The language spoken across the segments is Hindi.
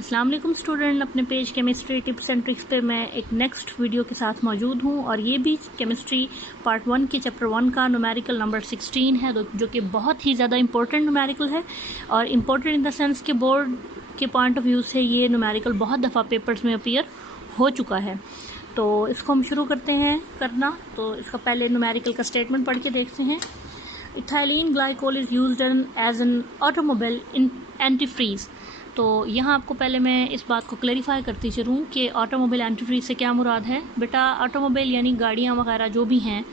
अस्सलाम वालेकुम स्टूडेंट, अपने page chemistry tips and tricks पे मैं एक नेक्स्ट वीडियो के साथ मौजूद हूँ और ये भी केमिस्ट्री पार्ट 1 के चैप्टर 1 का न्यूमेरिकल नंबर 16 है जो कि बहुत ही ज़्यादा इंपॉर्टेंट न्यूमेरिकल है। और इम्पोर्टेंट इन द सेंस के बोर्ड के पॉइंट ऑफ व्यू से ये न्यूमेरिकल बहुत दफ़ा पेपर्स में अपीयर हो चुका है। तो इसको हम शुरू करते हैं करना। तो इसका पहले न्यूमेरिकल का स्टेटमेंट पढ़ के देखते हैं। Ethylene glycol is used as an automobile in antifreeze. तो यहाँ आपको पहले मैं इस बात को क्लैरिफाई करती चलूँ कि ऑटोमोबाइल एंटीफ्रीज से क्या मुराद है। बेटा, ऑटोमोबाइल यानी गाड़ियाँ वगैरह जो भी हैं,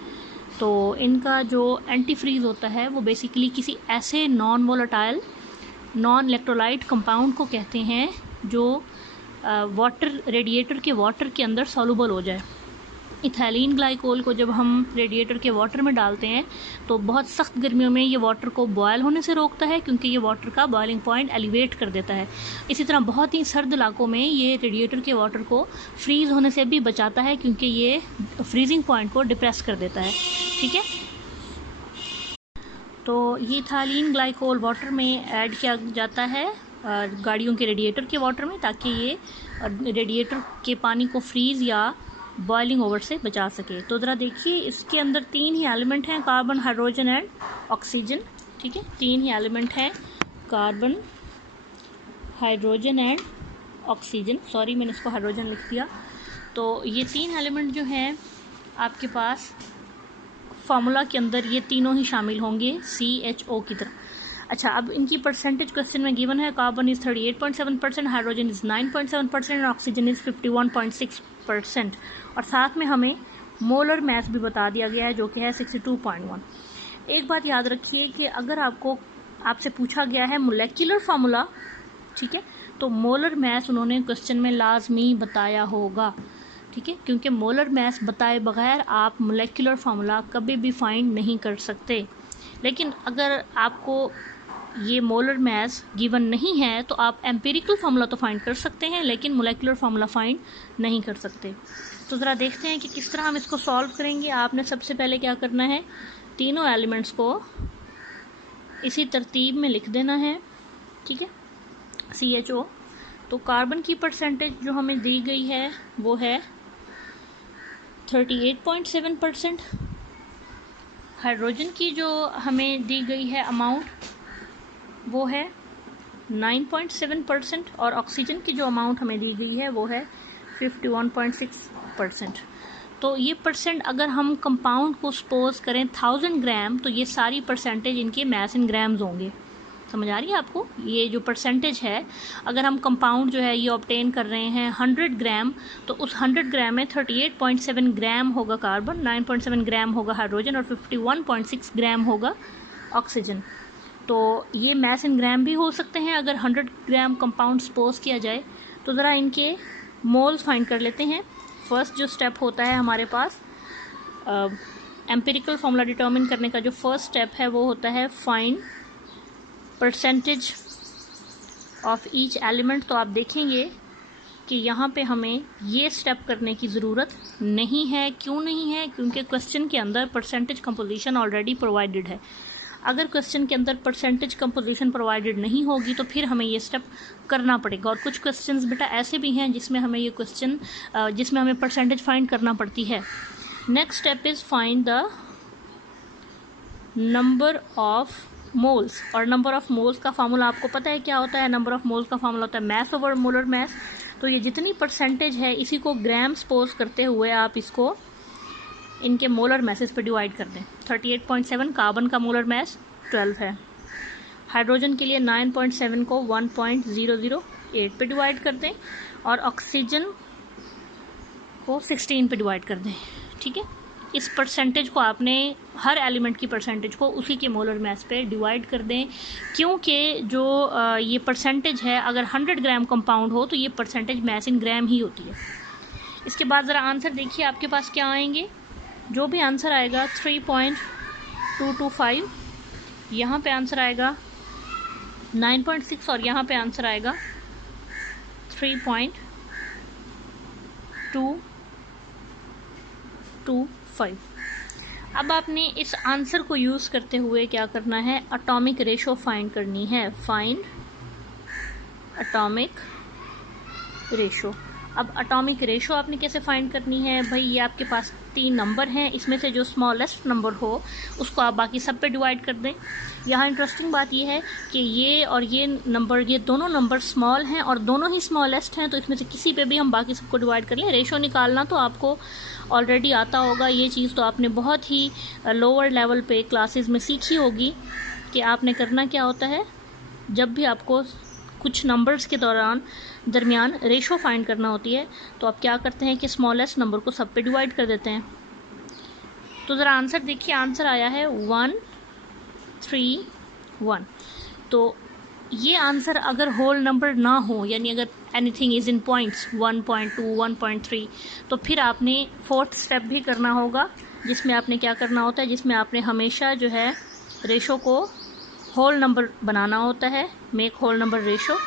तो इनका जो एंटीफ्रीज होता है वो बेसिकली किसी ऐसे non volatile non electrolyte compound को कहते हैं जो वाटर रेडिएटर के वाटर के अंदर सॉल्युबल हो जाए। इथाइलिन ग्लाइकोल को जब हम रेडिएटर के वाटर में डालते हैं तो बहुत सख्त गर्मियों में ये वाटर को बॉयल होने से रोकता है, क्योंकि ये वाटर का बॉइलिंग पॉइंट एलिवेट कर देता है। इसी तरह बहुत ही सर्द इलाकों में ये रेडिएटर के वाटर को फ्रीज़ होने से भी बचाता है, क्योंकि ये फ्रीजिंग पॉइंट को डिप्रेस कर देता है। ठीक है, तो ये इथाइलिन ग्लाइकोल वाटर में ऐड किया जाता है गाड़ियों के रेडिएटर के वाटर में, ताकि ये रेडिएटर के पानी को फ्रीज़ या बॉइलिंग ओवर से बचा सके। तो ज़रा देखिए, इसके अंदर 3 ही एलिमेंट हैं, कार्बन, हाइड्रोजन एंड ऑक्सीजन। ठीक है, 3 ही एलिमेंट हैं, carbon, hydrogen and oxygen. Sorry, मैंने इसको हाइड्रोजन लिख दिया। तो ये 3 एलिमेंट जो हैं आपके पास फार्मूला के अंदर ये तीनों ही शामिल होंगे CHO की तरह। अच्छा, अब इनकी परसेंटेज क्वेश्चन में गिवन है। कार्बन इज़ 38.7%, हाइड्रोजन इज़ 9.7% और ऑक्सीजन इज़ 51.6%। और साथ में हमें मोलर मैस भी बता दिया गया है, जो कि है 62.1। एक बात याद रखिए कि अगर आपसे पूछा गया है मोलेक्युलर फार्मूला, ठीक है, तो मोलर मैस उन्होंने क्वेश्चन में लाजमी बताया होगा। ठीक है, क्योंकि मोलर मैस बताए बगैर आप मोलेक्युलर फार्मूला कभी भी फाइंड नहीं कर सकते। लेकिन अगर आपको ये मोलर मैस गिवन नहीं है तो आप एम्पिरिकल फार्मूला तो फाइंड कर सकते हैं, लेकिन मोलेकुलर फार्मूला फाइंड नहीं कर सकते। तो ज़रा देखते हैं कि किस तरह हम इसको सॉल्व करेंगे। आपने सबसे पहले क्या करना है, तीनों एलिमेंट्स को इसी तरतीब में लिख देना है। ठीक है, CHO। तो कार्बन की परसेंटेज जो हमें दी गई है वो है 38.7%। हाइड्रोजन की जो हमें दी गई है अमाउंट वो है 9.7% और ऑक्सीजन की जो अमाउंट हमें दी गई है वो है 51.6%। तो ये परसेंट अगर हम कंपाउंड को सपोज करें 1000 ग्राम, तो ये सारी परसेंटेज इनके मैस इन ग्राम्स होंगे। समझ आ रही है आपको? ये जो परसेंटेज है, अगर हम कंपाउंड जो है ये ऑब्टेन कर रहे हैं 100 ग्राम, तो उस 100 ग्राम में 38.7 ग्राम होगा कार्बन, 9.7 ग्राम होगा हाइड्रोजन और 51.6 ग्राम होगा ऑक्सीजन। तो ये मैस इन ग्राम भी हो सकते हैं अगर 100 ग्राम कंपाउंड सपोज किया जाए। तो ज़रा इनके मोल्स फाइंड कर लेते हैं। फर्स्ट जो स्टेप होता है हमारे पास एम्पिरिकल फार्मूला डिटर्मिन करने का, जो फर्स्ट स्टेप है वो होता है find percentage of each element. तो आप देखेंगे कि यहाँ पे हमें ये स्टेप करने की ज़रूरत नहीं है। क्यों नहीं है? क्योंकि क्वेश्चन के अंदर परसेंटेज कंपोजिशन ऑलरेडी प्रोवाइडेड है। अगर क्वेश्चन के अंदर परसेंटेज कंपोजिशन प्रोवाइडेड नहीं होगी तो फिर हमें ये स्टेप करना पड़ेगा। और कुछ क्वेश्चंस बेटा ऐसे भी हैं जिसमें हमें जिसमें हमें परसेंटेज फाइंड करना पड़ती है। Next step is find the number of moles. और नंबर ऑफ मोल्स का फार्मूला आपको पता है क्या होता है? नंबर ऑफ मोल्स का फार्मूला होता है मैस ओवर मोलर मैस। तो ये जितनी परसेंटेज है इसी को ग्राम सपोज करते हुए आप इसको इनके मोलर मैसेज पे डिवाइड कर दें। 38.7 कार्बन का मोलर मैस 12 है। हाइड्रोजन के लिए 9.7 को 1.008 पे डिवाइड कर दें और ऑक्सीजन को 16 पे डिवाइड कर दें। ठीक है, इस परसेंटेज को आपने हर एलिमेंट की परसेंटेज को उसी के मोलर मैस पे डिवाइड कर दें, क्योंकि जो ये परसेंटेज है, अगर 100 ग्राम कंपाउंड हो तो ये परसेंटेज मैस इन ग्राम ही होती है। इसके बाद ज़रा आंसर देखिए आपके पास क्या आएंगे। जो भी आंसर आएगा 3.225, यहाँ पे आंसर आएगा 9.6 और यहाँ पे आंसर आएगा 3.225। अब आपने इस आंसर को यूज़ करते हुए क्या करना है, एटॉमिक रेशो फाइंड करनी है। Find atomic ratio. अब एटॉमिक रेशो आपने कैसे फाइंड करनी है भाई, ये आपके पास 3 नंबर हैं, इसमें से जो स्मॉलेस्ट नंबर हो उसको आप बाकी सब पे डिवाइड कर दें। यहाँ इंटरेस्टिंग बात ये है कि ये और ये नंबर, ये दोनों नंबर स्मॉल हैं और दोनों ही स्मॉलेस्ट हैं, तो इसमें से किसी पे भी हम बाकी सबको डिवाइड कर लें। रेशो निकालना तो आपको ऑलरेडी आता होगा, ये चीज़ तो आपने बहुत ही लोअर लेवल पे क्लासेस में सीखी होगी कि आपने करना क्या होता है। जब भी आपको कुछ नंबर्स के दरमियान रेशो फाइंड करना होती है तो आप क्या करते हैं कि स्मॉलेस्ट नंबर को सब पे डिवाइड कर देते हैं। तो ज़रा आंसर देखिए, आंसर आया है 131। तो ये आंसर अगर होल नंबर ना हो, यानी अगर एनीथिंग इज़ इन पॉइंट्स 1.2 1.3, तो फिर आपने फोर्थ स्टेप भी करना होगा, जिसमें आपने क्या करना होता है, जिसमें आपने हमेशा जो है रेशो को होल नंबर बनाना होता है, मेक होल नंबर रेशो।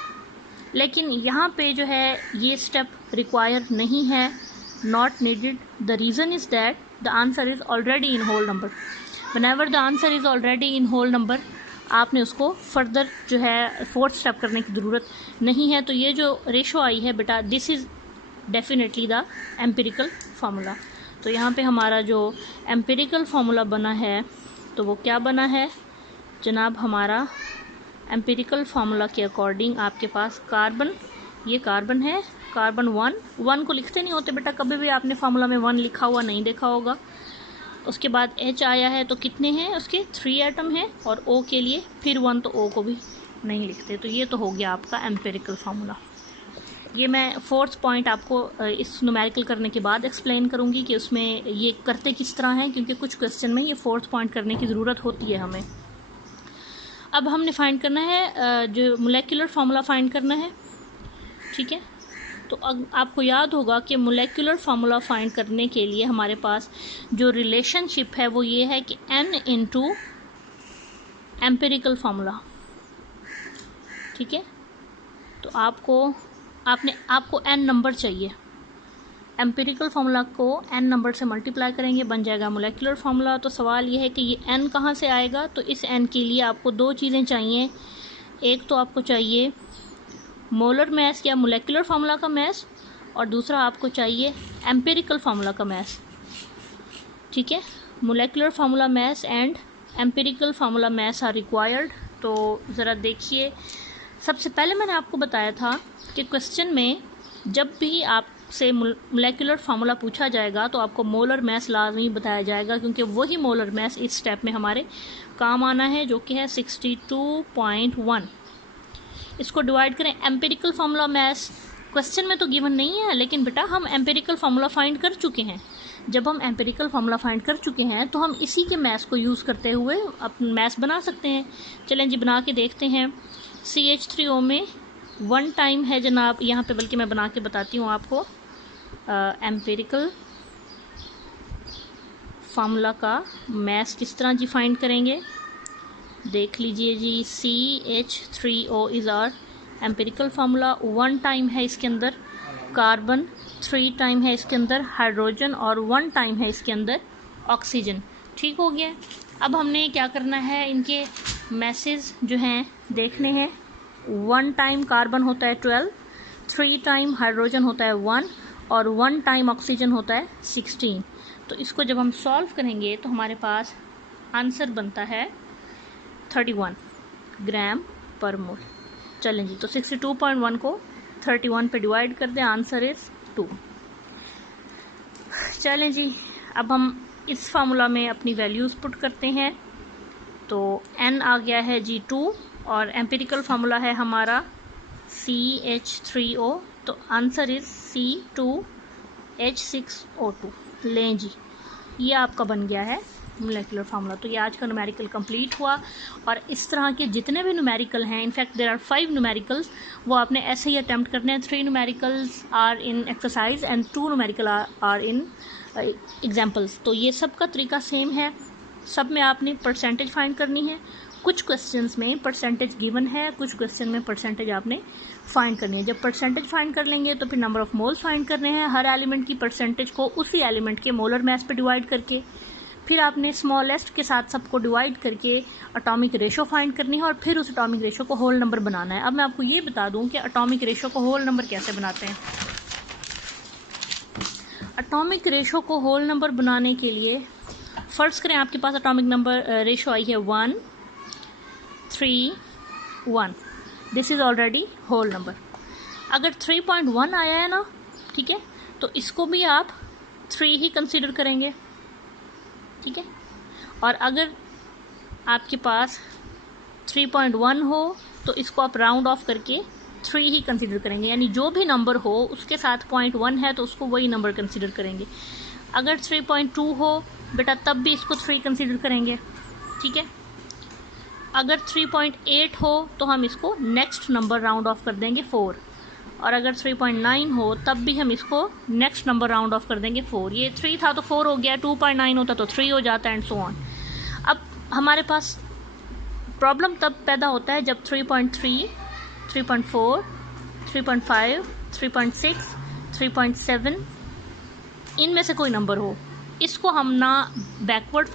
लेकिन यहाँ पे जो है ये स्टेप रिक्वायर नहीं है, not needed. The reason is that the answer is already in whole number. Whenever the answer is already in whole number, आपने उसको फर्दर जो है फोर्थ स्टेप करने की ज़रूरत नहीं है। तो ये जो रेशो आई है बेटा, this is definitely the empirical formula. तो यहाँ पे हमारा जो एम्पिरिकल फार्मूला बना है तो वो क्या बना है जनाब, हमारा एम्पिरिकल फार्मूला के अकॉर्डिंग आपके पास कार्बन, ये कार्बन है, कार्बन 1 को लिखते नहीं होते बेटा, कभी भी आपने फार्मूला में 1 लिखा हुआ नहीं देखा होगा। उसके बाद H आया है तो कितने हैं उसके, 3 एटम हैं, और O के लिए फिर 1, तो O को भी नहीं लिखते। तो ये तो हो गया आपका एम्पिरिकल फार्मूला। ये मैं फोर्थ पॉइंट आपको इस न्यूमेरिकल करने के बाद एक्सप्लेन करूँगी कि उसमें ये करते किस तरह हैं, क्योंकि कुछ क्वेश्चन में ये फोर्थ पॉइंट करने की ज़रूरत होती है हमें। अब हमने फाइंड करना है जो मोलेक्युलर फार्मूला फाइंड करना है, ठीक है। तो आपको याद होगा कि मोलेक्युलर फार्मूला फाइंड करने के लिए हमारे पास जो रिलेशनशिप है वो ये है कि n इंटू एम्पिरिकल फार्मूला, ठीक है। तो आपको n नंबर चाहिए, एम्पिरिकल फार्मूला को n नंबर से मल्टीप्लाई करेंगे, बन जाएगा मोलेक्युलर फार्मूला। तो सवाल ये है कि ये n कहाँ से आएगा, तो इस n के लिए आपको 2 चीज़ें चाहिए। एक तो आपको चाहिए मोलर मैस या मोलेक्युलर फार्मूला का मैस, और दूसरा आपको चाहिए एम्पिरिकल फार्मूला का मैस, ठीक है। Molecular formula mass and empirical formula mass are required. तो ज़रा देखिए, सबसे पहले मैंने आपको बताया था कि क्वेश्चन में जब भी आपसे मोलेक्युलर फार्मूला पूछा जाएगा तो आपको मोलर मैस लाजमी बताया जाएगा, क्योंकि वही मोलर मैस इस स्टेप में हमारे काम आना है, जो कि है 62.1। इसको डिवाइड करें एम्पिरिकल फार्मूला मैस, क्वेश्चन में तो गिवन नहीं है, लेकिन बेटा हम एम्पिरिकल फार्मूला फाइंड कर चुके हैं। जब हम एम्पिरिकल फार्मूला फाइंड कर चुके हैं तो हम इसी के मैस को यूज़ करते हुए अपना मैस बना सकते हैं। चलें जी, बना के देखते हैं। CH3O में 1 टाइम है जनाब, यहाँ पे बल्कि मैं बना के बताती हूँ आपको। एम्पिरिकल फार्मूला का मैस किस तरह जी फाइंड करेंगे, देख लीजिए जी। CH3O is our empirical formula. 1 time है इसके अंदर कार्बन, 3 टाइम है इसके अंदर हाइड्रोजन, और 1 टाइम है इसके अंदर ऑक्सीजन। ठीक हो गया। अब हमने क्या करना है, इनके मैसेज जो हैं देखने हैं। 1 टाइम कार्बन होता है 12, 3 टाइम हाइड्रोजन होता है 1, और 1 टाइम ऑक्सीजन होता है 16। तो इसको जब हम सॉल्व करेंगे तो हमारे पास आंसर बनता है 31 ग्राम पर मोल। चलें जी, तो 62.1 को 31 पे डिवाइड कर दें, आंसर इज़ 2। चलें जी, अब हम इस फार्मूला में अपनी वैल्यूज़ पुट करते हैं। तो n आ गया है जी 2, और एम्पिरिकल फार्मूला है हमारा CH3O, तो आंसर इज़ C2H6O2। लें जी, ये आपका बन गया है मोलेक्युलर फार्मूला। तो ये आज का न्यूमेरिकल कंप्लीट हुआ, और इस तरह के जितने भी न्यूमेरिकल हैं, इनफैक्ट देयर आर 5 न्यूमेरिकल्स, वो आपने ऐसे ही अटैम्प्ट करने हैं। 3 numericals are in exercise and 2 numerical are in examples. तो ये सब का तरीका सेम है, सब में आपने परसेंटेज फाइंड करनी है। कुछ क्वेश्चंस में परसेंटेज गिवन है, कुछ क्वेश्चन में परसेंटेज आपने फाइंड करनी है। जब परसेंटेज फाइंड कर लेंगे तो फिर नंबर ऑफ मोल्स फाइंड करने हैं, हर एलिमेंट की परसेंटेज को उसी एलिमेंट के मोलर मैस पे डिवाइड करके। फिर आपने स्मॉलेस्ट के साथ सबको डिवाइड करके एटॉमिक रेशो फाइंड करनी है और फिर उस एटॉमिक रेशो को होल नंबर बनाना है। अब मैं आपको ये बता दूं कि एटॉमिक रेशो को होल नंबर कैसे बनाते हैं। एटॉमिक रेशो को होल नंबर बनाने के लिए फर्स्ट करें, आपके पास एटॉमिक नंबर रेशो आई है 1 3 1, this is already whole number. अगर 3.1 आया है ना, ठीक है, तो इसको भी आप 3 ही कंसीडर करेंगे, ठीक है। और अगर आपके पास 3.1 हो तो इसको आप राउंड ऑफ करके 3 ही कंसीडर करेंगे, यानी जो भी नंबर हो उसके साथ 0.1 है तो उसको वही नंबर कंसीडर करेंगे। अगर 3.2 हो बेटा तब भी इसको 3 कंसीडर करेंगे, ठीक है। अगर 3.8 हो तो हम इसको नेक्स्ट नंबर राउंड ऑफ कर देंगे 4, और अगर 3.9 हो तब भी हम इसको नेक्स्ट नंबर राउंड ऑफ कर देंगे 4। ये 3 था तो 4 हो गया, 2.9 होता तो 3 हो जाता, एंड सो ऑन। अब हमारे पास प्रॉब्लम तब पैदा होता है जब 3.3, 3.4, 3.5, 3.6, 3.7 इनमें से कोई नंबर हो। इसको हम ना बैकवर्ड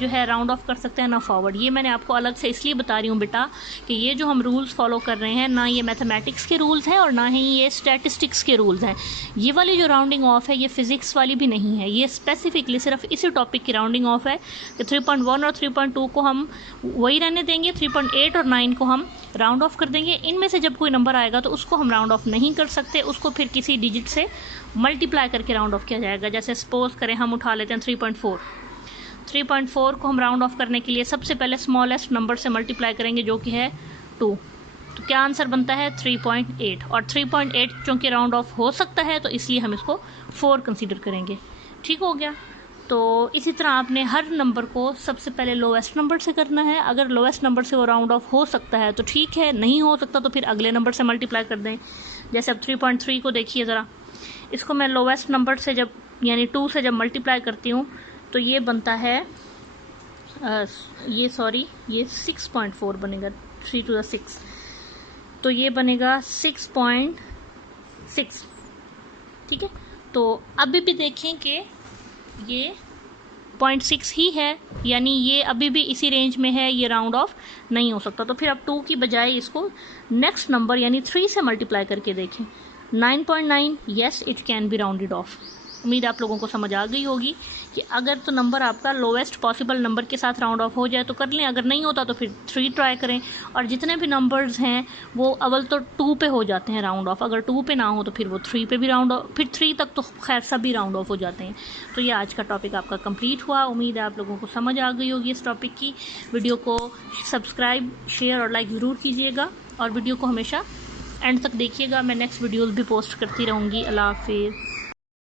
जो है राउंड ऑफ कर सकते हैं ना फॉरवर्ड। ये मैंने आपको अलग से इसलिए बता रही हूँ बेटा कि ये जो हम रूल्स फॉलो कर रहे हैं ना ये मैथमेटिक्स के रूल्स हैं और ना ही ये स्टैटिस्टिक्स के रूल्स हैं। ये वाली जो राउंडिंग ऑफ है ये फिजिक्स वाली भी नहीं है, ये स्पेसिफिकली सिर्फ इसी टॉपिक की राउंडिंग ऑफ है कि 3.1 और 3.2 को हम वही रहने देंगे, 3.8 और 9 को हम राउंड ऑफ कर देंगे। इनमें से जब कोई नंबर आएगा तो उसको हम राउंड ऑफ नहीं कर सकते, उसको फिर किसी डिजिट से मल्टीप्लाई करके राउंड ऑफ किया जाएगा। जैसे सपोज करें हम उठा लेते हैं 3.4, 3.4 को हम राउंड ऑफ करने के लिए सबसे पहले स्मॉलेस्ट नंबर से मल्टीप्लाई करेंगे जो कि है 2, तो क्या आंसर बनता है 3.8, और 3.8 चूँकि राउंड ऑफ हो सकता है तो इसलिए हम इसको 4 कंसीडर करेंगे, ठीक हो गया। तो इसी तरह आपने हर नंबर को सबसे पहले लोएस्ट नंबर से करना है। अगर लोएस्ट नंबर से वो राउंड ऑफ हो सकता है तो ठीक है, नहीं हो सकता तो फिर अगले नंबर से मल्टीप्लाई कर दें। जैसे अब 3.3 को देखिए ज़रा, इसको मैं लोवेस्ट नंबर से जब यानी 2 से जब मल्टीप्लाई करती हूँ तो ये बनता है ये 6.4 बनेगा, 3 to the 6, तो ये बनेगा 6.6, ठीक है। तो अभी भी देखें कि ये 0.6 ही है, यानी ये अभी भी इसी रेंज में है, ये राउंड ऑफ नहीं हो सकता। तो फिर अब 2 की बजाय इसको नेक्स्ट नंबर यानी 3 से मल्टीप्लाई करके देखें। 9.9, yes it can be rounded off. उम्मीद आप लोगों को समझ आ गई होगी कि अगर तो नंबर आपका लोएस्ट पॉसिबल नंबर के साथ राउंड ऑफ हो जाए तो कर लें, अगर नहीं होता तो फिर 3 ट्राई करें। और जितने भी नंबर्स हैं वो अव्वल तो 2 पे हो जाते हैं राउंड ऑफ, अगर 2 पे ना हो तो फिर वो 3 पे भी राउंड ऑफ, फिर 3 तक तो खैर सभी राउंड ऑफ हो जाते हैं। तो ये आज का टॉपिक आपका कंप्लीट हुआ। उम्मीद है आप लोगों को समझ आ गई होगी इस टॉपिक की। वीडियो को सब्सक्राइब, शेयर और लाइक ज़रूर कीजिएगा और वीडियो को हमेशा एंड तक देखिएगा। मैं नेक्स्ट वीडियोज़ भी पोस्ट करती रहूँगी। अल्लाह हाफिज़।